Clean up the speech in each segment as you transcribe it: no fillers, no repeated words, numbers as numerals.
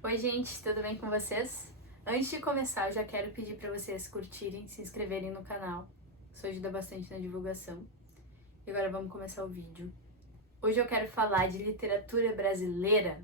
Oi gente, tudo bem com vocês? Antes de começar, eu já quero pedir para vocês curtirem, se inscreverem no canal. Isso ajuda bastante na divulgação. E agora vamos começar o vídeo. Hoje eu quero falar de literatura brasileira,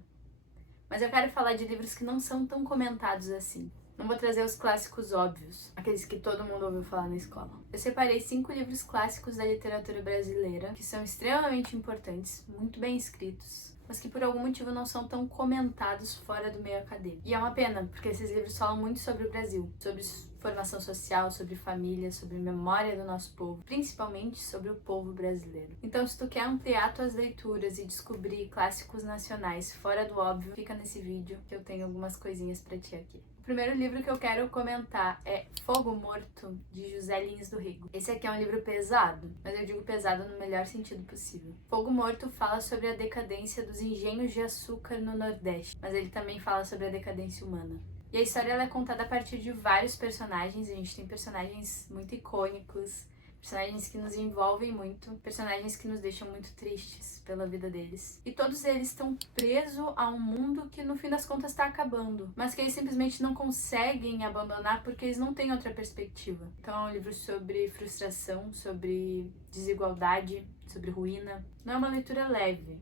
mas eu quero falar de livros que não são tão comentados assim. Não vou trazer os clássicos óbvios, aqueles que todo mundo ouviu falar na escola. Eu separei 5 livros clássicos da literatura brasileira, que são extremamente importantes, muito bem escritos, mas que por algum motivo não são tão comentados fora do meio acadêmico. E é uma pena, porque esses livros falam muito sobre o Brasil, sobre formação social, sobre família, sobre memória do nosso povo, principalmente sobre o povo brasileiro. Então, se tu quer ampliar tuas leituras e descobrir clássicos nacionais fora do óbvio, fica nesse vídeo que eu tenho algumas coisinhas pra ti aqui. O primeiro livro que eu quero comentar é Fogo Morto, de José Lins do Rego. Esse aqui é um livro pesado, mas eu digo pesado no melhor sentido possível. Fogo Morto fala sobre a decadência dos engenhos de açúcar no Nordeste, mas ele também fala sobre a decadência humana. E a história ela é contada a partir de vários personagens. A gente tem personagens muito icônicos, personagens que nos envolvem muito, personagens que nos deixam muito tristes pela vida deles. E todos eles estão presos a um mundo que no fim das contas está acabando, mas que eles simplesmente não conseguem abandonar porque eles não têm outra perspectiva. Então é um livro sobre frustração, sobre desigualdade, sobre ruína. Não é uma leitura leve,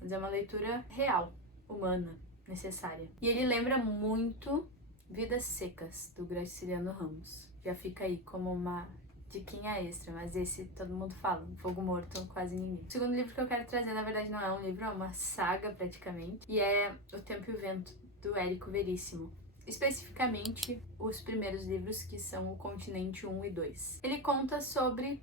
mas é uma leitura real, humana, necessária. E ele lembra muito Vidas Secas, do Graciliano Ramos. Já fica aí como uma diquinha extra, mas esse todo mundo fala, Fogo Morto, quase ninguém. O segundo livro que eu quero trazer, na verdade, não é um livro, é uma saga praticamente, e é O Tempo e o Vento, do Érico Veríssimo. Especificamente, os primeiros livros, que são O Continente 1 e 2. Ele conta sobre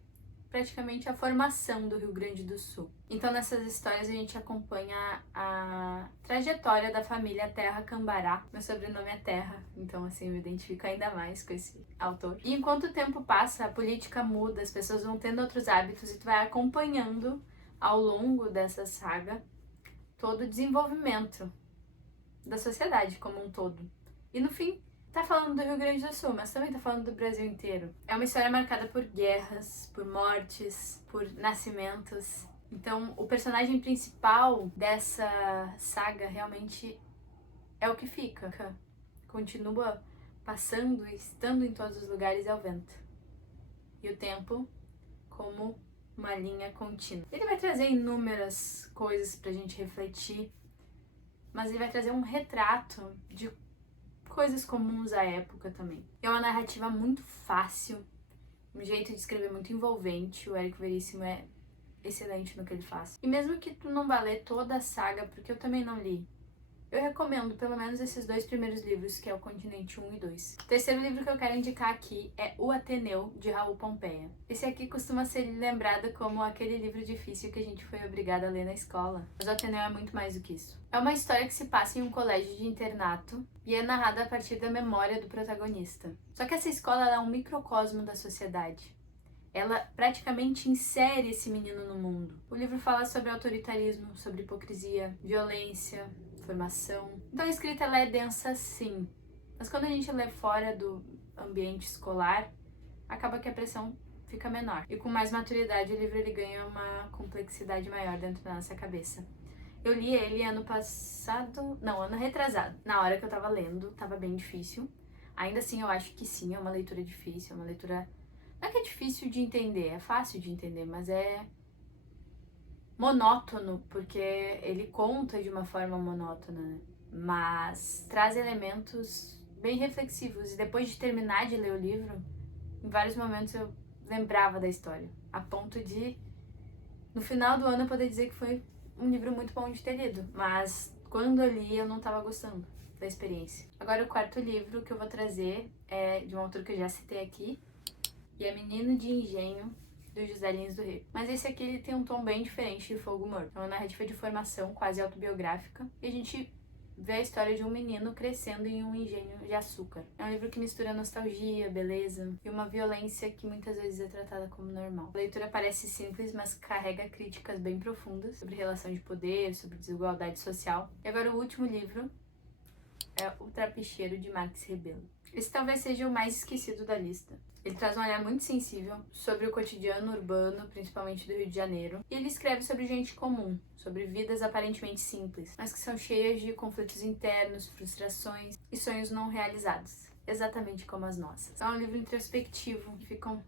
praticamente a formação do Rio Grande do Sul. Então, nessas histórias a gente acompanha a trajetória da família Terra Cambará. Meu sobrenome é Terra, então assim eu me identifico ainda mais com esse autor. E enquanto o tempo passa, a política muda, as pessoas vão tendo outros hábitos e tu vai acompanhando ao longo dessa saga todo o desenvolvimento da sociedade como um todo. E no fim, tá falando do Rio Grande do Sul, mas também tá falando do Brasil inteiro. É uma história marcada por guerras, por mortes, por nascimentos. Então, o personagem principal dessa saga realmente é o que fica. Continua passando e estando em todos os lugares é o vento. E o tempo como uma linha contínua. Ele vai trazer inúmeras coisas pra gente refletir, mas ele vai trazer um retrato de coisas comuns à época também. É uma narrativa muito fácil, um jeito de escrever muito envolvente. O Érico Veríssimo é excelente no que ele faz. E mesmo que tu não vá ler toda a saga, porque eu também não li, eu recomendo pelo menos esses 2 primeiros livros, que é O Continente 1 e 2. O terceiro livro que eu quero indicar aqui é O Ateneu, de Raul Pompeia. Esse aqui costuma ser lembrado como aquele livro difícil que a gente foi obrigada a ler na escola. Mas O Ateneu é muito mais do que isso. É uma história que se passa em um colégio de internato e é narrada a partir da memória do protagonista. Só que essa escola é um microcosmo da sociedade. Ela praticamente insere esse menino no mundo. O livro fala sobre autoritarismo, sobre hipocrisia, violência, formação. Então a escrita ela é densa sim, mas quando a gente lê fora do ambiente escolar, acaba que a pressão fica menor. E com mais maturidade o livro ele ganha uma complexidade maior dentro da nossa cabeça. Eu li ele ano passado, não, ano retrasado. Na hora que eu tava lendo, tava bem difícil. Ainda assim eu acho que sim, é uma leitura difícil, é uma leitura... Não é que é difícil de entender, é fácil de entender, mas é monótono, porque ele conta de uma forma monótona, né? Mas traz elementos bem reflexivos. E depois de terminar de ler o livro, em vários momentos eu lembrava da história, a ponto de, no final do ano, eu poder dizer que foi um livro muito bom de ter lido. Mas quando eu li, eu não estava gostando da experiência. Agora, o quarto livro que eu vou trazer é de um autor que eu já citei aqui, e é Menino de Engenho, do José Lins do Rego. Mas esse aqui ele tem um tom bem diferente de Fogo Morto. É uma narrativa de formação quase autobiográfica e a gente vê a história de um menino crescendo em um engenho de açúcar. É um livro que mistura nostalgia, beleza e uma violência que muitas vezes é tratada como normal. A leitura parece simples, mas carrega críticas bem profundas sobre relação de poder, sobre desigualdade social. E agora o último livro é O Trapicheiro, de Marx Rebelo. Esse talvez seja o mais esquecido da lista. Ele traz um olhar muito sensível sobre o cotidiano urbano, principalmente do Rio de Janeiro, e ele escreve sobre gente comum, sobre vidas aparentemente simples, mas que são cheias de conflitos internos, frustrações e sonhos não realizados, exatamente como as nossas. É um livro introspectivo, que ficam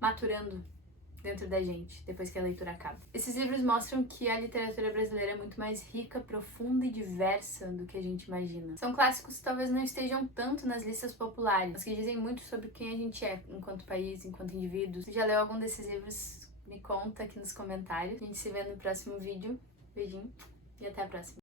maturando dentro da gente, depois que a leitura acaba. Esses livros mostram que a literatura brasileira é muito mais rica, profunda e diversa do que a gente imagina. São clássicos que talvez não estejam tanto nas listas populares, mas que dizem muito sobre quem a gente é, enquanto país, enquanto indivíduo. Se já leu algum desses livros, me conta aqui nos comentários. A gente se vê no próximo vídeo. Beijinho e até a próxima.